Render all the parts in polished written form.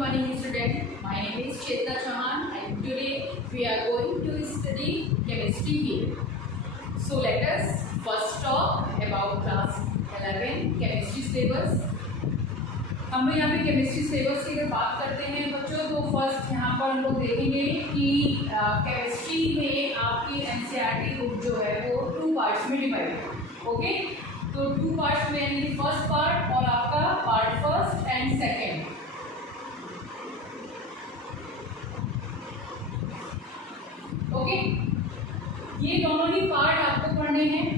morning student. My name is Chetna Chauhan and today we are going to study chemistry here. So let us first talk about class 11 chemistry syllabus. हम लोग यहाँ पे chemistry syllabus की अगर बात करते हैं बच्चों तो फर्स्ट यहाँ पर हम लोग देखेंगे कि केमिस्ट्री में आपकी एनसीईआरटी बुक जो है वो 2 पार्ट्स में डिवाइड है. ओके, तो 2 पार्ट्स में यानी फर्स्ट पार्ट और आपका part first and second. Okay, ये दोनों ही पार्ट आपको पढ़ने हैं.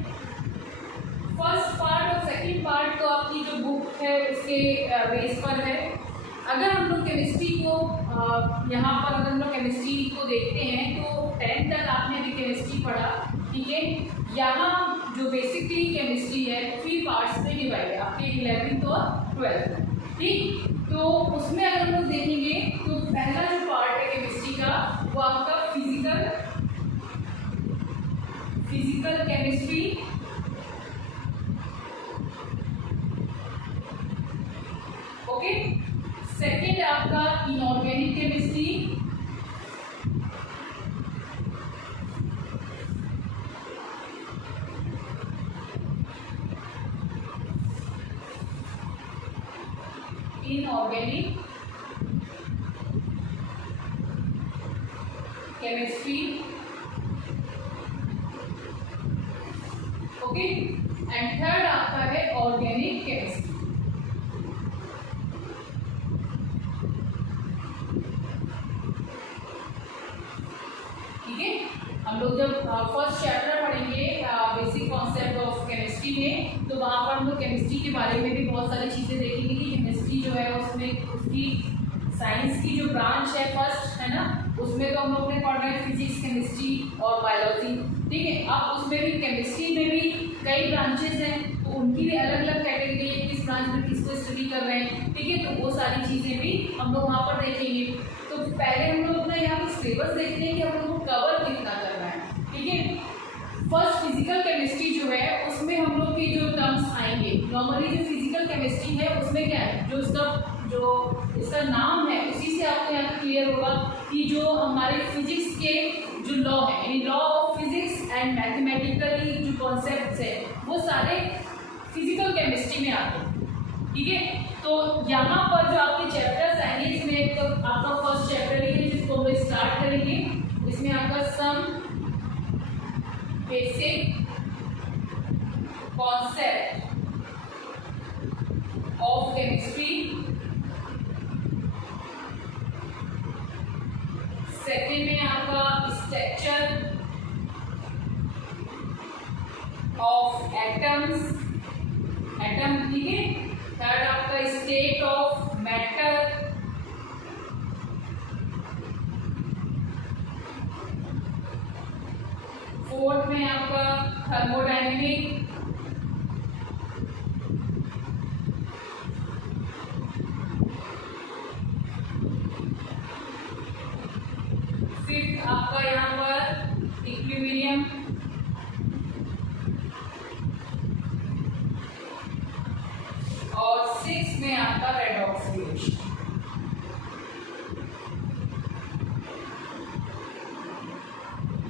फर्स्ट पार्ट और सेकंड पार्ट तो आपकी जो बुक है उसके बेस पर है. अगर हम लोग केमिस्ट्री को यहाँ पर अगर हम लोग केमिस्ट्री को देखते हैं तो 10th तक आपने भी केमिस्ट्री पढ़ा. ठीक है, यहाँ जो बेसिकली केमिस्ट्री है 3 पार्ट्स में डिवाइड है आपके 11th और 12th. ठीक, तो उसमें अगर हम लोग देखेंगे तो पहला जो पार्ट है केमिस्ट्री का वो आपका फिजिकल केमिस्ट्री. ओके, सेकेंड आपका inorganic chemistry. Inorganic chemistry. Okay, and third आपका है ऑर्गेनिक केमिस्ट्री. हम लोग जब फर्स्ट चैप्टर पढ़ेंगे बेसिक कॉन्सेप्ट ऑफ केमिस्ट्री में तो वहाँ पर हम लोग केमिस्ट्री के बारे में भी बहुत सारी चीज़ें देखेंगे कि केमिस्ट्री जो है उसमें उसकी साइंस की जो ब्रांच है फर्स्ट है ना, उसमें तो हम लोग ने पढ़ रहे हैं फिजिक्स, केमिस्ट्री और बायोलॉजी. ठीक है, अब उसमें भी केमिस्ट्री में भी कई ब्रांचेस हैं तो उनकी भी अलग अलग कैटेगरी है, किस ब्रांच में किसको स्टडी कर रहे हैं. ठीक है, तो वो सारी चीज़ें भी हम लोग वहाँ पर देखेंगे. तो पहले हम लोग अपना यहाँ पर सिलेबस देखते हैं कि हम लोग को कवर कितना करना है. ठीक है, फर्स्ट फिजिकल केमिस्ट्री जो है उसमें हम लोग के जो टर्म्स आएंगे. नॉर्मली जो फिजिकल केमिस्ट्री है उसमें क्या है, जो इसका नाम है उसी से आपको यहाँ क्लियर होगा कि जो हमारे फिजिक्स के जो लॉ है यानी law of physics and mathematically जो कॉन्सेप्ट्स है वो सारे फिजिकल केमिस्ट्री में आते हैं. ठीक है, तो यहाँ पर जो आपके चैप्टर्स आएंगे इसमें एक तो आपका फर्स्ट चैप्टर ही है जिसको हम लोग स्टार्ट करेंगे. इसमें आपका some basic concept of chemistry. Second में आपका स्ट्रक्चर ऑफ एटम्स. ठीक है, थर्ड आपका स्टेट ऑफ मैटर. फोर्थ में आपका थर्मोडायनेमिक. फिफ्थ आपका यहाँ पर इक्विलिब्रियम. और सिक्स में आपका रेडॉक्स रिएक्शन.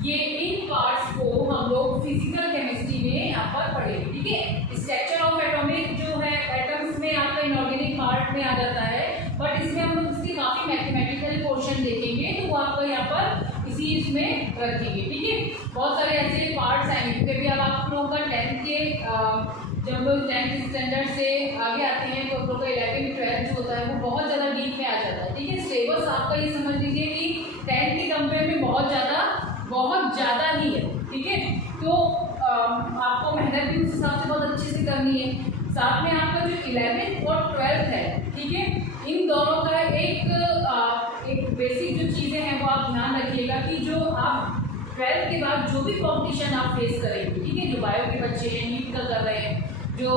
ये इन पार्ट्स को हम लोग फिजिकल केमिस्ट्री में यहाँ पर पढ़ेंगे. ठीक है, स्ट्रक्चर ऑफ एटॉमिक जो है एटम्स में आपका इनऑर्गेनिक पार्ट में आ जाता है बट इसमें हम लोग इसकी काफी मैथमेटिकल पोर्शन देखेंगे तो वो आपको यहाँ पर इसी इसमें रखेंगे. ठीक है, बहुत सारे ऐसे पार्ट्स आएंगे क्योंकि अब आप लोगों का 10th के जब हम लोग 10th स्टैंडर्ड से आगे आते हैं तो हम लोग का 11th 12th जो होता है वो बहुत ज़्यादा डीप में आ जाता है. ठीक है, सिलेबस आपका ये समझ लीजिए कि 10th के कंपेयर में बहुत ज़्यादा ही है. ठीक है, तो आपको मेहनत भी उस हिसाब से बहुत अच्छे से करनी है. साथ में आपका जो 11th और 12th है, ठीक है, इन दोनों का एक बेसिक जो चीज़ें हैं वो आप ध्यान रखिएगा कि जो आप 12th के बाद जो भी कॉम्पिटिशन आप फेस करेंगे. ठीक है, जो बायो के बच्चे हैं नीट का कर रहे हैं, जो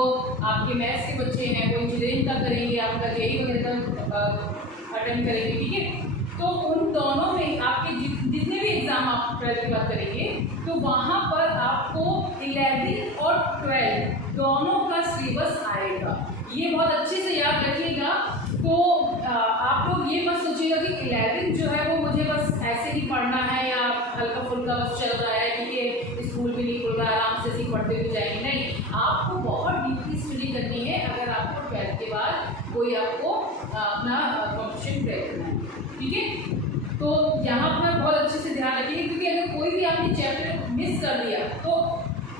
आपके मैथ्स के बच्चे हैं वो इंजीनियरिंग का करेंगे, आपका जेईई वगैरह का अटेंड करेंगे. ठीक है, तो उन दोनों में आपके जितने भी एग्जाम आप 12th के बाद करेंगे तो वहाँ पर आपको 11 और 12 दोनों का सिलेबस आएगा. ये बहुत अच्छे से याद रखिएगा. तो आप लोग ये मत की स्टडी करनी है अगर आपको 12th के बाद कोई आपको अपना कॉम्पिटिशन क्रैक करना है। ठीक है, तो यहाँ पर बहुत अच्छे से ध्यान रखिए, क्योंकि अगर कोई भी आपने चैप्टर मिस कर दिया तो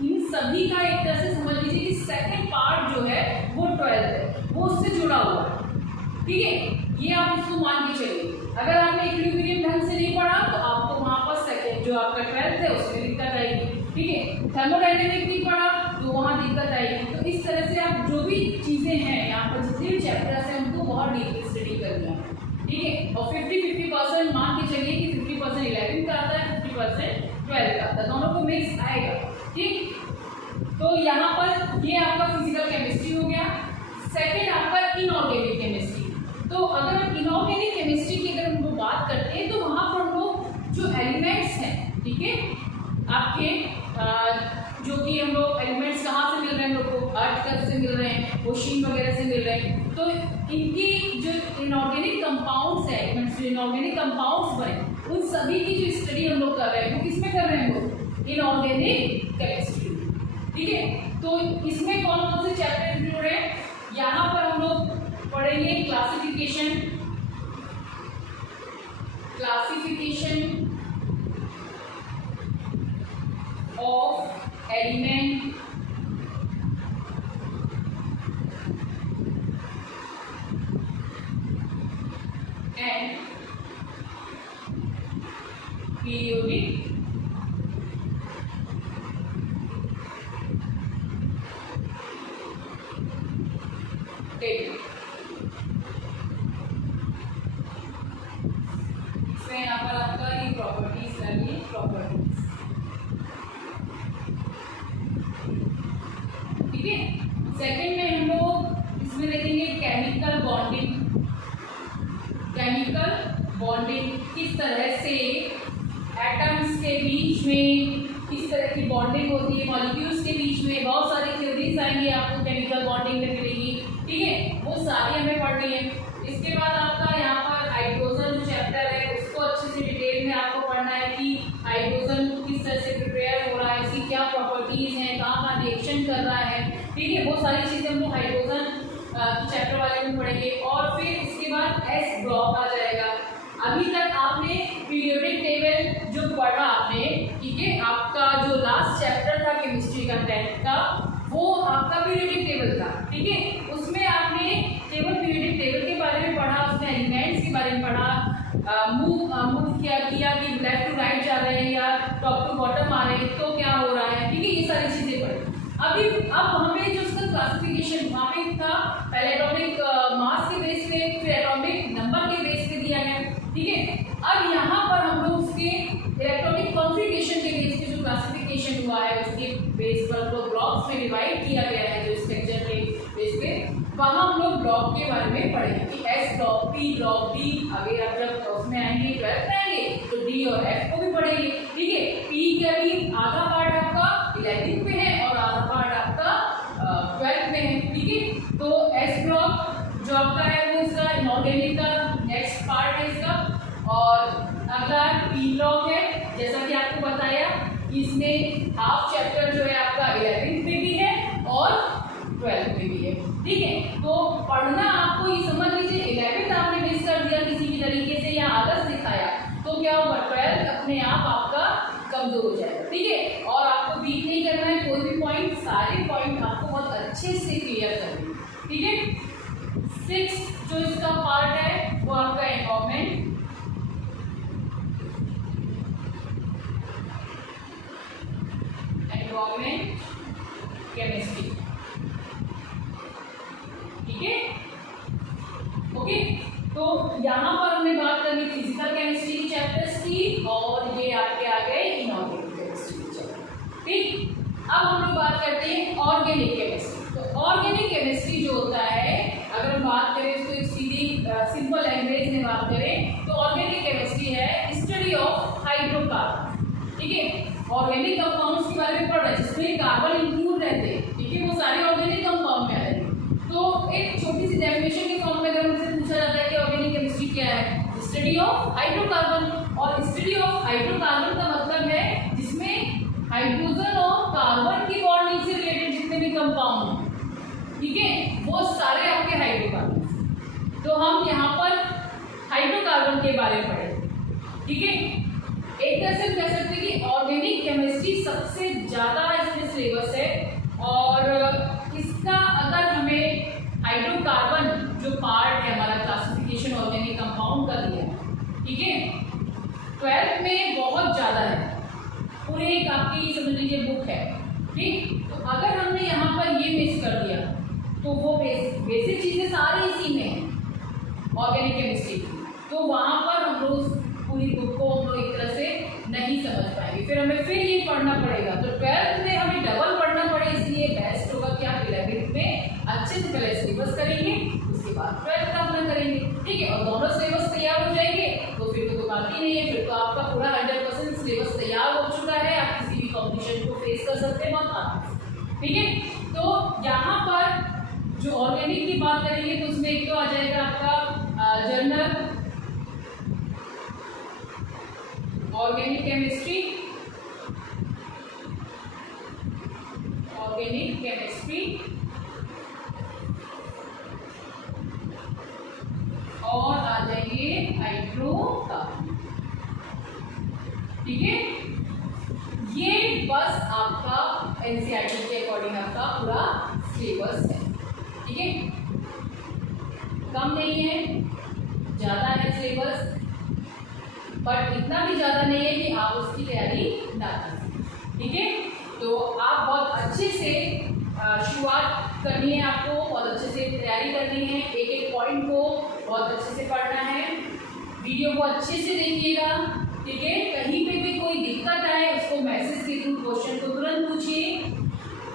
इन सभी का एक तरह से समझ लीजिए कि सेकंड पार्ट जो है वो 12th है, वो उससे जुड़ा हुआ है। ठीक है, ये आप इसको मान के चलिए। अगर आपने इक्विलिब्रियम ढंग से नहीं पढ़ा तो आपको वहाँ पर सेकंड जो आपका 12th है उसमें दिक्कत आएगी। ठीक है, थर्मोडायनेमिक नहीं पढ़ा तो वहाँ दिक्कत आएगी। तो इस तरह से आप जो भी चीज़ें हैं यहाँ पर जितने भी चैप्टर्स हैं उनको बहुत डीपली स्टडी करना है। ठीक है, और 50-50% मान के चलिए कि 50% 11th का आता है, 50% 12th का आता है, दोनों को मिक्स आएगा। ठीक, तो यहाँ पर ये आपका फिजिकल केमिस्ट्री हो गया। सेकेंड आपका इनऑर्गेनिक केमिस्ट्री। तो अगर हम इनऑर्गेनिक केमिस्ट्री की अगर हम लोग बात करते हैं तो वहाँ पर हम लोग जो एलिमेंट्स हैं, ठीक है, आपके जो कि हम लोग एलिमेंट्स कहाँ से मिल रहे हैं, हम लोग को अर्थ से मिल रहे हैं, ओशियन वगैरह से मिल रहे हैं। तो इनकी जो इनऑर्गेनिक कंपाउंड्स है, एलिमेंट्स जो इनऑर्गेनिक कंपाउंड्स बने, उन सभी की जो स्टडी हम लोग कर रहे हैं वो किसमें कर रहे हैं, हम लोग इनऑर्गेनिक केमिस्ट्री। ठीक है, तो इसमें कौन कौन से चैप्टर इंक्लूड है, यहाँ पर हम लोग पढ़ेंगे classification of element, and periodic table. इसमें यहाँ पर आपका ये प्रॉपर्टीज लगी, प्रॉपर्टीज। ठीक है, सेकंड में हम लोग इसमें देखेंगे केमिकल बॉन्डिंग किस तरह से एटम्स के बीच में किस तरह की बॉन्डिंग होती है, मॉलिक्यूल्स के बीच में। बहुत सारी थ्योरीज आएंगी आपको केमिकल बॉन्डिंग में मिलेगी। ठीक है, वो सारी हमें पढ़नी है। इसके बाद आपका यहाँ पर हाइड्रोजन जो चैप्टर है उसको अच्छे से डिटेल में आपको पढ़ना है कि हाइड्रोजन किस तरह से प्रिपेयर हो रहा है, इसकी क्या प्रॉपर्टीज हैं, कहाँ रिएक्शन कर रहा है। ठीक है, वो सारी चीज़ें हम लोग हाइड्रोजन चैप्टर वाले में पढ़ेंगे। और फिर इसके बाद एस ब्लॉक आ जाएगा। अभी तक आपने पीरियोडिक टेबल जो पढ़ा आपने, ठीक है, आपका जो लास्ट चैप्टर था केमिस्ट्री का 10th का, वो आपका पीरियोडिक टेबल था। ठीक है, उसमें आपने केवल पीरियोडिक टेबल के बारे में पढ़ा, उसमें एलिमेंट्स के बारे में पढ़ा, मूव किया कि लेफ्ट टू राइट जा रहे हैं या टॉप टू बॉटम आ रहे हैं तो क्या हो रहा है। ठीक है, ये सारी चीज़ें पढ़ी। अब हमें जो उसका क्लासिफिकेशन वहाँ पे था, पहले एटॉमिक मास के बेस पे, फिर एटॉमिक नंबर के बेस पे दिया गया। ठीक है, अब यहाँ पर हम लोग उसके इलेक्ट्रॉनिक कॉन्फ़िगरेशन के बेस पे जो क्लासिफिकेशन हुआ है उसके बेस पर लोग ब्लॉक्स में डिवाइड किया गया है, जो स्ट्रक्चर के बेस पे वहाँ हम लोग ब्लॉक के बारे में पढ़ेंगे कि S block, P block, D. आगे आप जब उसमें आएंगे 12th में आएंगे तो डी और एफ को भी पढ़ेंगे। ठीक है, पी का भी आधा पार्ट आपका 11th में है और आधा पार्ट आपका 12th में है। ठीक है, तो एस ब्लॉक जो आपका है वो इसका इनऑर्गेनिक का नेक्स्ट पार्ट है इसका। और अगला पी ब्लॉक है, जैसा कि आपको बताया इसमें हाफ चैप्टर जो है आपका 11th में भी है और 12th में भी है। ठीक है, तो पढ़ना आपको ये समझ लीजिए 11th आपने मिस कर दिया किसी भी तरीके से या आलस दिखाया तो क्या होगा, 12th अपने आप आपका कमजोर हो जाएगा। ठीक है, और आपको बीट नहीं करना है कोई भी पॉइंट, सारे पॉइंट आपको बहुत अच्छे से क्लियर करने। ठीक है, 6 जो इसका पार्ट है वो आपका एनवायरमेंट, केमिस्ट्री। ठीक है, ओके, तो यहाँ पर हमने बात करनी फिजिकल केमिस्ट्री की चैप्टर्स की और ये आपके आ गए इनऑर्गेनिक केमिस्ट्री की चैप्टर। ठीक, अब हम लोग बात करते हैं ऑर्गेनिक केमिस्ट्री। तो ऑर्गेनिक केमिस्ट्री जो होता है, अगर हम बात करें उसको एक सीधी सिंपल लैंग्वेज में बात करें तो ऑर्गेनिक केमिस्ट्री है स्टडी ऑफ हाइड्रोकार्बन। ठीक है, ऑर्गेनिक कंपाउंड्स के बारे में पढ़ रहे हैं जिसमें कार्बन इंक्लूड रहते हैं। ठीक है, वो सारे ऑर्गेनिक कंपाउंड में आ रहे हैं। तो एक छोटी सी डेफिनेशन के फॉर्म में अगर हमसे पूछा जाता है कि ऑर्गेनिक केमिस्ट्री क्या है, स्टडी ऑफ हाइड्रोकार्बन। और स्टडी ऑफ हाइड्रोकार्बन का मतलब है जिसमें हाइड्रोजन और कार्बन की बॉन्डिंग से रिलेटेड जितने भी कंपाउंड हैं तो हम यहाँ पर हाइड्रोकार्बन के बारे में पढ़े, ठीक है। एक तरह से कह सकते हैं कि ऑर्गेनिक केमिस्ट्री सबसे ज़्यादा इसमें सिलेबस है, और इसका अगर हमें हाइड्रोकार्बन जो पार्ट है हमारा क्लासिफिकेशन ऑर्गेनिक कंपाउंड का दिया, ठीक है, 12th में बहुत ज़्यादा है, पूरे एक आपकी समझ लीजिए बुक है, ठीक। तो अगर हमने यहाँ पर ये मिस कर दिया तो वो बेसिक चीज़ें सारी इसी में है ऑर्गेनिक केमिस्ट्री की, तो वहाँ पर हम लोग पूरी बुक को हम लोग एक तरह से नहीं समझ पाएंगे, फिर हमें फिर ये पढ़ना पड़ेगा। तो 12th में हमें डबल पढ़ना पड़े, इसलिए बेस्ट होगा कि आप 11th में अच्छे से पहले सिलेबस करेंगे, उसके बाद 12th का अपना करेंगे, ठीक है। और दोनों सिलेबस तैयार हो जाएंगे तो फिर तो बाकी नहीं है, फिर तो आपका पूरा 100% सिलेबस तैयार हो चुका है, आप किसी भी कॉम्पिटिशन को फेस कर सकते हैं बहुत आराम, ठीक है। तो यहाँ पर जो ऑर्गेनिक की बात करेंगे तो उसमें एक तो आ जाएगा आपका जर्नल ऑर्गेनिक केमिस्ट्री, और आ जाएंगे हाइड्रोकार्बन, ठीक है। ये बस आपका एनसीईआरटी के अकॉर्डिंग आपका पूरा सिलेबस है, ठीक है। कम नहीं है, ज़्यादा है सिलेबस, बट इतना भी ज़्यादा नहीं है कि आप उसकी तैयारी ना कर सकें, ठीक है। तो आप बहुत अच्छे से शुरुआत करनी है, आपको बहुत अच्छे से तैयारी करनी है, एक एक पॉइंट को बहुत अच्छे से पढ़ना है, वीडियो को अच्छे से देखिएगा, ठीक है। कहीं पे भी कोई दिक्कत आए उसको मैसेज के थ्रू क्वेश्चन को तुरंत पूछिए,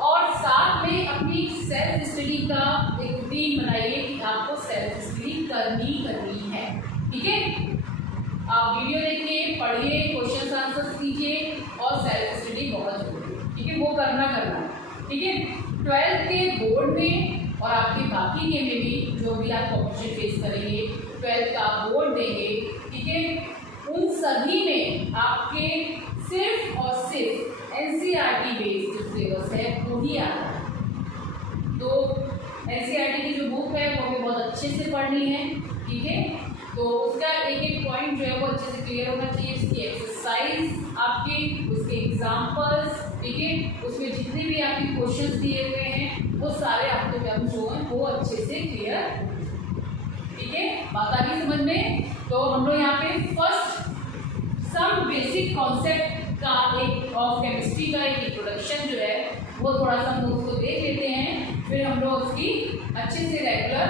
और साथ में अपनी सेल्फ स्टडी का एक रूटीन बनाइए कि आपको सेल्फ स्टडी करनी है, ठीक है। आप वीडियो देखिए, पढ़िए, क्वेश्चन आंसर्स कीजिए, और सेल्फ स्टडी बहुत जरूरी है, ठीक है, वो करना है, ठीक है। 12th के बोर्ड में और आपके बाकी के में भी जो भी आप कॉम्पिटिशन फेस करेंगे, 12th का आप बोर्ड देंगे, ठीक है, उन सभी में आपके सिर्फ और सिर्फ एनसीईआरटी बेस्ड जो सिलेबस है वही आता है। तो एनसीईआरटी की जो बुक है वो हमें बहुत अच्छे से पढ़नी है, ठीक है। तो उसका एक एक पॉइंट जो है वो अच्छे से क्लियर होना चाहिए, उसकी एक्सरसाइज आपकी, उसके एग्जाम्पल्स, ठीक है, उसमें जितने भी आपके क्वेश्चंस दिए हुए हैं वो सारे आपको जो है वो अच्छे से क्लियर, ठीक है। बात आ गई समझ में। तो हम लोग यहाँ पे फर्स्ट सम बेसिक कॉन्सेप्ट का एक ऑफ केमिस्ट्री का एक इंट्रोडक्शन जो है वो थोड़ा सा हम लोग उसको देख लेते हैं, फिर हम लोग उसकी अच्छे से रेगुलर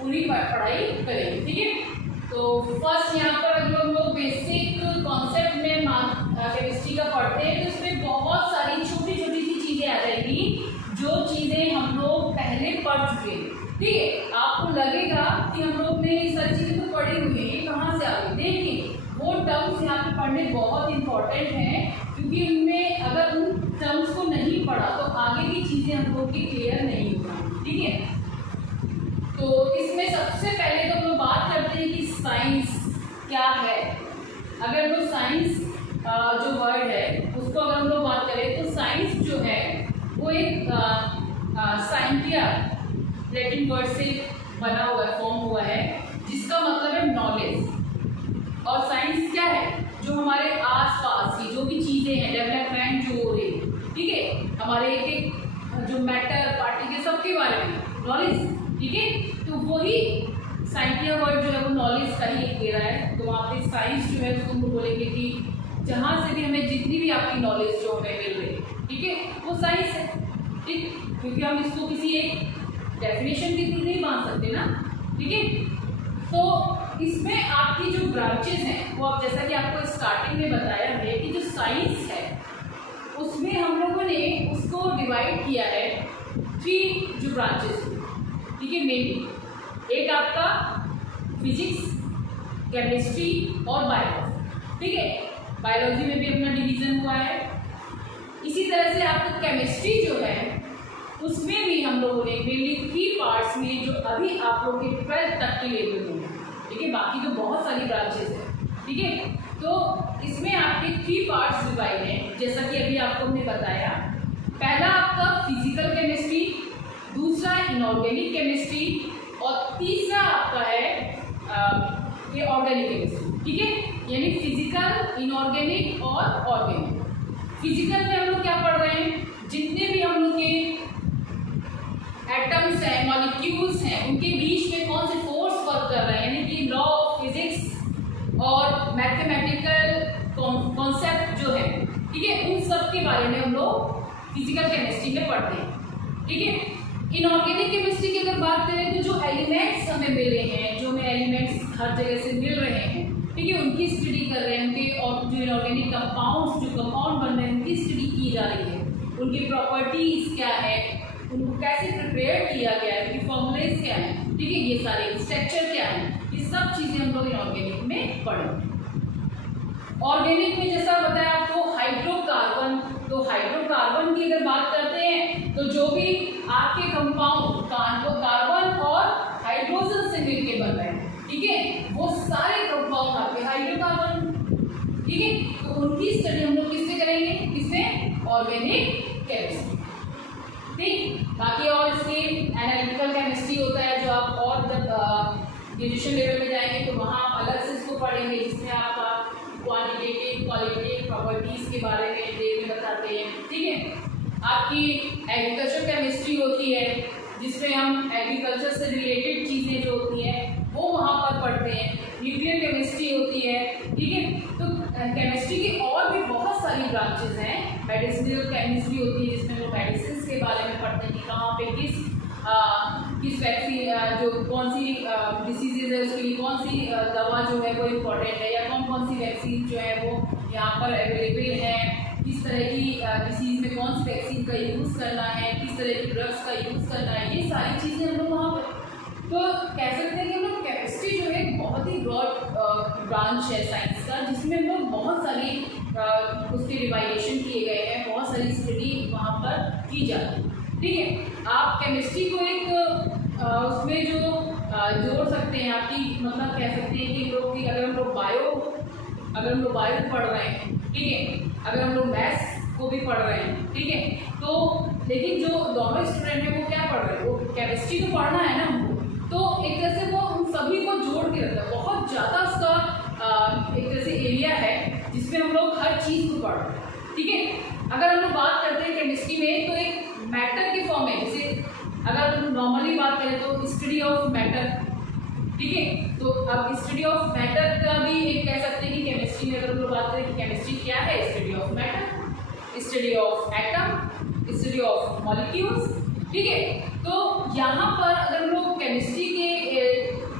पूरी पढ़ाई करेंगे, ठीक है। तो फर्स्ट यहाँ पर अगर हम लोग बेसिक कॉन्सेप्ट में केमिस्ट्री का पढ़ते हैं तो उसमें बहुत सारी छोटी छोटी सी चीज़ें आ जाएंगी, जो चीज़ें हम लोग पहले पढ़ चुके हैं, ठीक है। आपको लगेगा कि हम लोग ने ये सारी चीज़ें तो पढ़ी हुई है, ये कहाँ से आ गई, देखिए वो टर्म्स यहाँ पे पढ़ने बहुत इंपॉर्टेंट हैं, क्योंकि उनमें अगर उन टर्म्स को नहीं पढ़ा तो आगे की चीज़ें हम लोग की क्लियर नहीं होगी, ठीक है। तो इसमें सबसे पहले तो हम लोग बात करते हैं कि साइंस क्या है। अगर हम लोग साइंस जो वर्ड है उसको अगर हम लोग बात करें तो साइंस जो है वो एक साइंटिया लैटिन वर्ड से बना हुआ है, फॉर्म हुआ है, जिसका मतलब है नॉलेज। और साइंस क्या है, जो हमारे आसपास की जो भी चीज़ें हैं, डेवलपमेंट जो हो रही है, ठीक है, हमारे एक एक जो मैटर पार्टिकल सबके बारे में नॉलेज, ठीक है। तो वही साइंटिया वर्ड जो है वो नॉलेज का ही दे रहा है। तो वहाँ पे साइंस जो है उसको हम बोलेंगे कि जहाँ से भी हमें जितनी भी आपकी नॉलेज जो हमें मिल रही है, ठीक है, वो साइंस है, ठीक, क्योंकि हम इसको किसी एक डेफिनेशन के थ्रू नहीं मान सकते ना, ठीक है। तो इसमें आपकी जो ब्रांचेस हैं वो आप जैसा कि आपको स्टार्टिंग में बताया है कि जो साइंस है उसमें हम लोगों ने उसको डिवाइड किया है 3 जो ब्रांचेस, ठीक है, मेनली एक आपका फिजिक्स, केमिस्ट्री और बायोलॉजी, ठीक है। बायोलॉजी में भी अपना डिवीजन हुआ है। इसी तरह से आपका केमिस्ट्री जो है उसमें भी हम लोगों ने मेनली 3 पार्ट्स में जो अभी आप लोगों के 12th तक के लेवल में, ठीक है, बाकी तो बहुत सारी ब्रांचेस हैं, ठीक है। तो इसमें आपके 3 पार्ट्स डिवाइड हैं, जैसा कि अभी आपको हमने बताया। पहला आपका फिजिकल केमिस्ट्री, दूसरा इनऑर्गेनिक केमिस्ट्री, और तीसरा आपका है ये ऑर्गेनिक केमिस्ट्री, ठीक है, यानी फिजिकल, इनऑर्गेनिक और ऑर्गेनिक। फिजिकल में हम लोग क्या पढ़ रहे हैं, जितने भी हम लोग के एटम्स हैं, मॉलिक्यूल्स हैं, उनके बीच में कौन से फोर्स वर्क कर रहे हैं, यानी कि लॉ ऑफ फिजिक्स और मैथमेटिकल कॉन्सेप्ट जो है, ठीक है, उन सब के बारे में हम लोग फिजिकल केमिस्ट्री में पढ़ते हैं, ठीक है। इनऑर्गेनिक केमिस्ट्री की अगर बात करें तो जो एलिमेंट्स हमें मिले हैं, जो हमें एलिमेंट्स हर जगह से मिल रहे हैं, ठीक है, उनकी स्टडी कर रहे हैं, उनके और जो इनऑर्गेनिक कंपाउंड्स, जो कंपाउंड बन रहे हैं, उनकी स्टडी की जा रही है, उनकी प्रॉपर्टीज क्या है, उनको कैसे प्रिपेयर किया गया है, उनकी फॉर्मूलेज क्या है, ठीक है, ये सारे स्ट्रक्चर क्या है, ये सब चीजें हम लोग इनऑर्गेनिक में पढ़ेंगे। ऑर्गेनिक में जैसा बताया आपको हाइड्रोकार्बन, तो हाइड्रोकार्बन की अगर बात करते हैं तो जो भी आपके कंपाउंड कार्बन और हाइड्रोजन से मिलकर बन रहे हैं, ठीक है, वो सारे कंपाउंड आपके हाइड्रोकार्बन, ठीक है, तो उनकी स्टडी हम लोग किससे करेंगे, किससे, ऑर्गेनिक केमिस्ट्री, ठीक। बाकी और इसके एनालिटिकल केमिस्ट्री होता है, जो आप और जब ग्रेजुएशन लेवल में जाएंगे तो वहाँ आप अलग से इसको पढ़ेंगे, जिसमें आपका क्वांटिटेटिव क्वालिटेटिव प्रॉपर्टीज के बारे में डिटेल में बताते हैं, ठीक है। आपकी एग्रीकल्चर केमिस्ट्री होती है, जिसमें हम एग्रीकल्चर से रिलेटेड चीज़ें जो होती हैं वो वहाँ पर पढ़ते हैं। न्यूक्लियर केमिस्ट्री होती है, ठीक है। तो केमिस्ट्री की और भी बहुत सारी ब्रांचेज हैं। मेडिसिनल केमिस्ट्री होती है, जिसमें वो मेडिसिन के बारे में पढ़ते हैं कि कहाँ पे किस वैक्सीन, जो कौन सी डिसीजेज है उसके लिए कौन सी दवा जो है वो इम्पोर्टेंट है, या कौन कौन सी वैक्सीन जो है वो यहाँ पर अवेलेबल है, किस तरह की डिसीज में कौन सी वैक्सीन का यूज़ करना है, किस तरह की ड्रग्स का यूज़ करना है, ये सारी चीज़ें हम लोग वहाँ पर, तो कह सकते हैं कि हम लोग केमिस्ट्री जो है बहुत ही ब्रॉड ब्रांच है साइंस का, जिसमें हम लोग बहुत सारी उसके डिवाइडेशन किए गए हैं, बहुत सारी स्टडी वहाँ पर की जाती है, ठीक है। आप केमिस्ट्री को एक उसमें जो जोड़ सकते हैं, आपकी मतलब कह सकते हैं कि लोग कि अगर हम लोग बायो पढ़ रहे हैं, ठीक है, अगर हम लोग मैथ्स को भी पढ़ रहे हैं, ठीक है, तो लेकिन जो नॉर्मल स्टूडेंट है वो क्या पढ़ रहे हैं, वो केमिस्ट्री तो पढ़ना है ना हमको, तो एक तरह से वो उन सभी को जोड़ के रखता है। बहुत ज़्यादा उसका एक तरह से एरिया है जिसमें हम लोग हर चीज़ को पढ़ रहे हैं, ठीक है। अगर हम लोग बात करते हैं केमिस्ट्री में, तो एक मैटर के फॉर्म में, जैसे अगर नॉर्मली बात करें तो स्टडी ऑफ मैटर, ठीक है, तो अब स्टडी ऑफ मैटर का भी एक कह सकते हैं कि केमिस्ट्री में अगर हम लोग बात करें कि केमिस्ट्री क्या है, study of matter, study of atom, study of molecules, ठीक है। तो यहाँ पर अगर हम लोग केमिस्ट्री के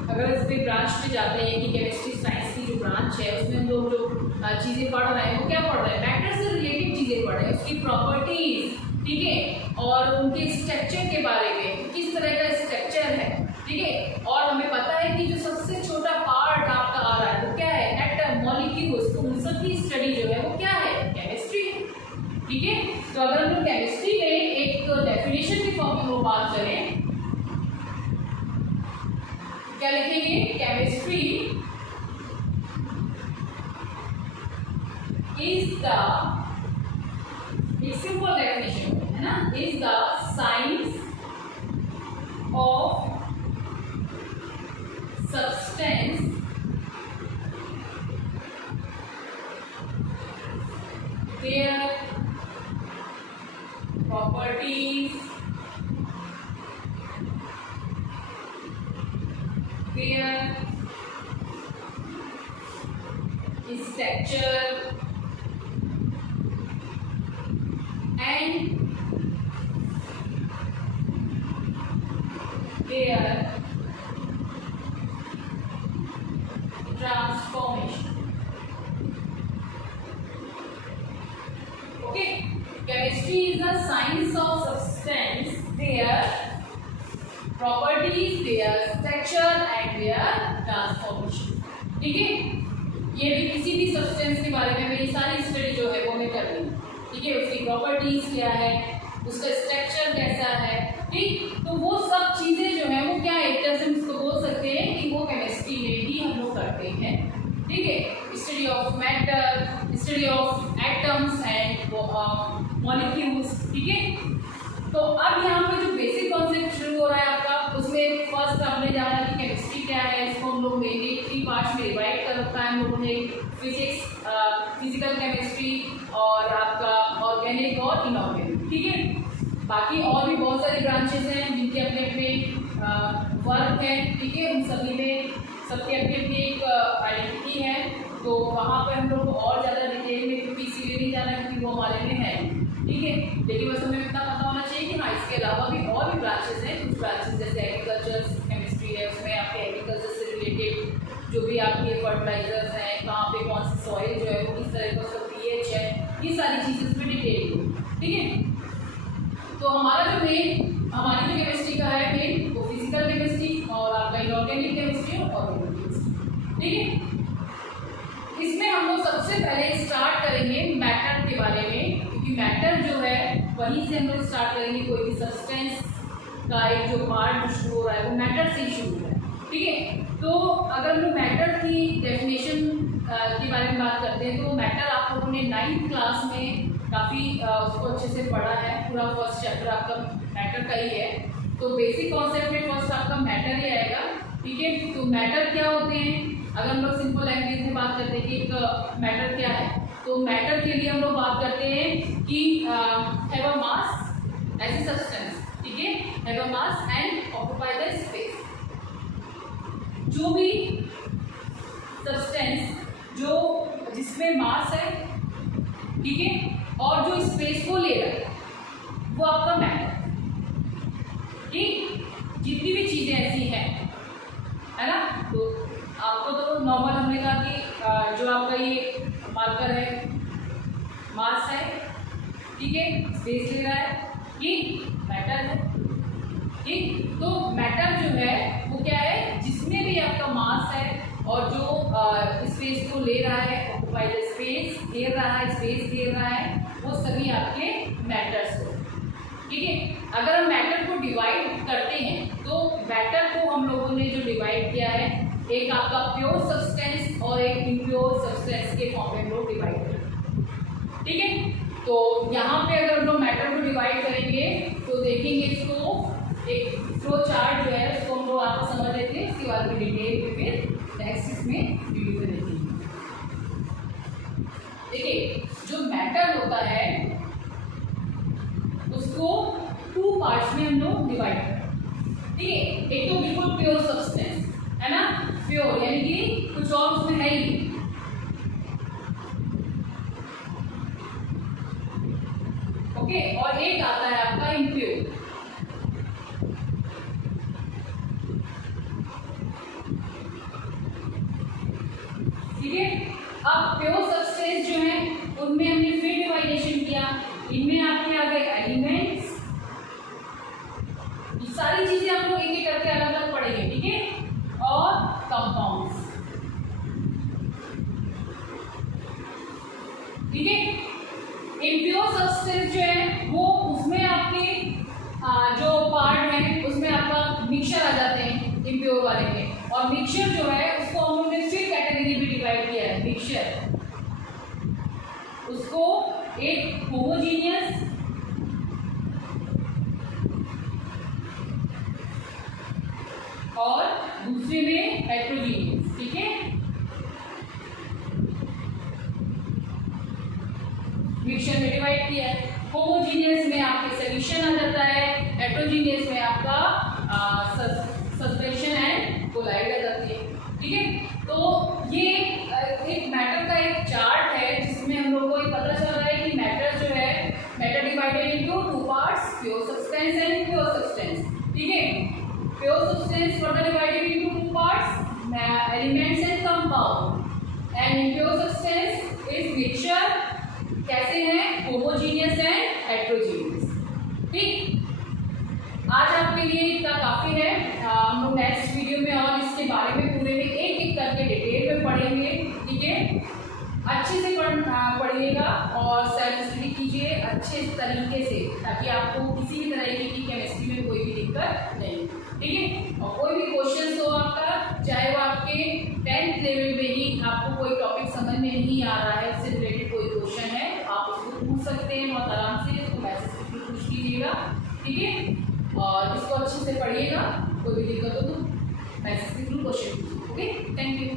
अगर इस पे ब्रांच में जाते हैं कि केमिस्ट्री साइंस की जो ब्रांच है उसमें हम लोग जो चीज़ें पढ़ रहे हैं वो क्या पढ़ रहे हैं, मैटर से रिलेटेड चीज़ें पढ़ रहे हैं, उसकी प्रॉपर्टीज, ठीक है, और उनके स्ट्रक्चर के बारे में, किस तरह का स्ट्रक्चर है, ठीक है। और हमें पता है कि जो सबसे छोटा पार्ट आपका आ रहा है वो क्या है, एटम, मॉलिक्यूल्स, तो उन सब की स्टडी जो है वो क्या है, केमिस्ट्री है, ठीक है। तो अगर हम लोग केमिस्ट्री में एक डेफिनेशन के फॉर्म में वो बात करें, क्या लिखेंगे, केमिस्ट्री इज द, एक सिंपल डेफिनेशन है ना, is the science of substance their properties, there structure and their transformation. Okay, chemistry is the science of substance, their properties, their structure and their transformation. ठीक है, ये भी किसी भी substance के बारे में मेरी सारी स्टडी जो है वो मैं कर रही हूँ, ठीक है, उसकी प्रॉपर्टीज क्या है, उसका स्ट्रक्चर कैसा है, ठीक। तो वो सब चीज़ें जो है वो क्या एक तरह से उसको बोल सकते हैं कि वो केमिस्ट्री में भी हम लोग करते हैं, ठीक है। Study of matter, study of atoms and molecules, ठीक है। तो अब यहाँ पे जो बेसिक कॉन्सेप्ट शुरू हो रहा है आपका, उसमें फर्स्ट हमने को मेनली 3 पार्ट्स में डिवाइड कर रखा है हम लोगों ने, फिजिक्स, फिजिकल केमिस्ट्री और आपका ऑर्गेनिक और इनऑर्गेनिक, ठीक है। बाकी और भी बहुत सारे ब्रांचेस हैं जिनके अपने अपने वर्क है, ठीक है। उन सभी में सबकी अपनी अपनी एक आइडेंटिटी है, तो वहाँ पर हम लोग को और ज़्यादा डिटेल में क्योंकि इसीलिए नहीं जाना क्योंकि वो हमारे में है, ठीक है। लेकिन बस हमें इतना पता होना चाहिए कि हाँ इसके अलावा भी और भी ब्रांचेस हैं। कुछ ब्रांचेस जैसे एग्रीकल्चर केमिस्ट्री है, उसमें आपके एग्रीकल्चर से रिलेटेड जो भी आपके फर्टिलाइजर्स हैं, कहाँ पे कौन सी सॉइल जो है वो किस तरह का उसका पीएच है, ये सारी चीज़ें इसमें डिटेल, ठीक है। तो हमारा जो मेन हमारी जो केमिस्ट्री का है मेन वो फिजिकल केमिस्ट्री और आपका इनऑर्गेनिक केमिस्ट्री और ऑर्गेनिक केमिस्ट्री, ठीक है। इसमें हम लोग सबसे पहले स्टार्ट करेंगे मैटर के बारे में, क्योंकि मैटर जो है वहीं से हम लोग स्टार्ट करेंगे। कोई भी सब्सटेंस का एक जो पार्ट शुरू हो रहा है वो मैटर से ही शुरू हो रहा है, ठीक है। तो अगर हम लोग मैटर की डेफिनेशन के बारे में बात करते हैं तो मैटर आप लोगों ने 9th क्लास में काफ़ी उसको अच्छे से पढ़ा है। पूरा फर्स्ट चैप्टर आपका मैटर का ही है, तो बेसिक कॉन्सेप्ट में फर्स्ट आपका मैटर ही आएगा, ठीक है। तो मैटर क्या होते हैं, अगर हम लोग सिंपल लैंग्वेज में बात करते हैं कि एक मैटर क्या है, तो मैटर के लिए हम लोग बात करते हैं कि have a mass as a substance, ठीक है, have a mass and occupy the space. जो भी सब्सटेंस जो जिसमें मास है, ठीक है, और जो स्पेस को ले रहा है वो आपका मैटर, ठीक। जितनी भी चीजें ऐसी हैं, है ना, तो आपको तो नॉर्मल हमने कहा कि जो आपका ये मार्कर है मास है, ठीक है, स्पेस ले रहा है, ठीक, मैटर है, ठीक। तो मैटर जो है वो क्या है, जिसमें भी आपका मास है और जो स्पेस को ले रहा है, ऑक्यूपाई द स्पेस, घेर रहा है, स्पेस घेर रहा है, वो सभी आपके मैटर्स हो, ठीक है। अगर हम मैटर को डिवाइड करते हैं तो मैटर को हम लोगों ने जो डिवाइड किया है, एक आपका प्योर सब्सटेंस और एक इम्प्योर सब्सटेंस के फॉर्म में हम लोग डिवाइड करेंगे, ठीक है। तो यहाँ पे अगर हम लोग मैटर को डिवाइड करेंगे तो देखेंगे इसको एक फ्लो चार्ट जो है उसको हम लोग आपको समझ लेते हैं, इसके बाद में डिटेल में फिर नेक्स्ट इसमें वीडियो में देखेंगे। देखिए जो मैटर होता है उसको 2 पार्ट्स में हम लोग डिवाइड करते हैं, ठीक है। एक तो बिल्कुल प्योर सब्सटेंस है ना, प्योर यानी कि कुछ और उसमें है ही नहीं, ओके। और एक आता है आपका इम्प्योर, ठीक है। अब प्योर सब्सटेंस जो है उनमें हमने फिर डिवाइडेशन किया, इनमें आपके आ गए एलिमेंट्स, ये सारी चीजें आप लोग एक एक करके अलग अलग पढ़ेंगे, ठीक है, और कंपाउंड्स, ठीक है। इम्प्योर सब्सटेंस जो है वो उसमें आपके जो पार्ट है उसमें आपका मिक्सचर आ जाते हैं इम्प्योर वाले में, और मिक्सचर जो है उसको हम लोग ने फिर कैटेगरी में डिवाइड किया है। मिक्सचर उसको एक होमोजीनियस और दूसरे में हेट्रोजीनियस, ठीक है। मिक्सचर में डिवाइड किया है, होमोजीनियस में आपके सॉल्यूशन आ जाता है, हेट्रोजीनियस में आपका सस्पेंशन एंड कोलाइड आ जाती है, ठीक है। तो ये एक मैटर का एक चार्ट है जिसमें हम लोगों को ये पता चल रहा है कि मैटर जो है, matter divided into 2 parts, pure substance and impure substance, ठीक है। Pure substance further divided into 2 parts, elements and compound, and impure substance is mixture, कैसे हैं, होमोजीनियस एंड हेट्रोजीनियस, ठीक। आज आपके लिए इतना काफ़ी है, हम लोग नेक्स्ट वीडियो में और इसके बारे में पूरे में एक एक करके डिटेल में पढ़ेंगे, ठीक है। अच्छे से पढ़िएगा और सेल्फ स्टडी कीजिए अच्छे तरीके से, ताकि आपको किसी भी तरीके की केमिस्ट्री में कोई भी दिक्कत नहीं, ठीक है। और कोई भी क्वेश्चन हो आपका, चाहे वो आपके 10th लेवल में ही आपको कोई टॉपिक समझ में नहीं आ रहा है, उससे रिलेटेड कोई क्वेश्चन है, आप उसको पूछ सकते हैं बहुत आराम से, उसको मैसेज के थ्रू पूछ लीजिएगा, ठीक है। और इसको अच्छे से पढ़िएगा, कोई भी दिक्कत हो तो मैसेज के थ्रू क्वेश्चन पूछिए। Okay, thank you.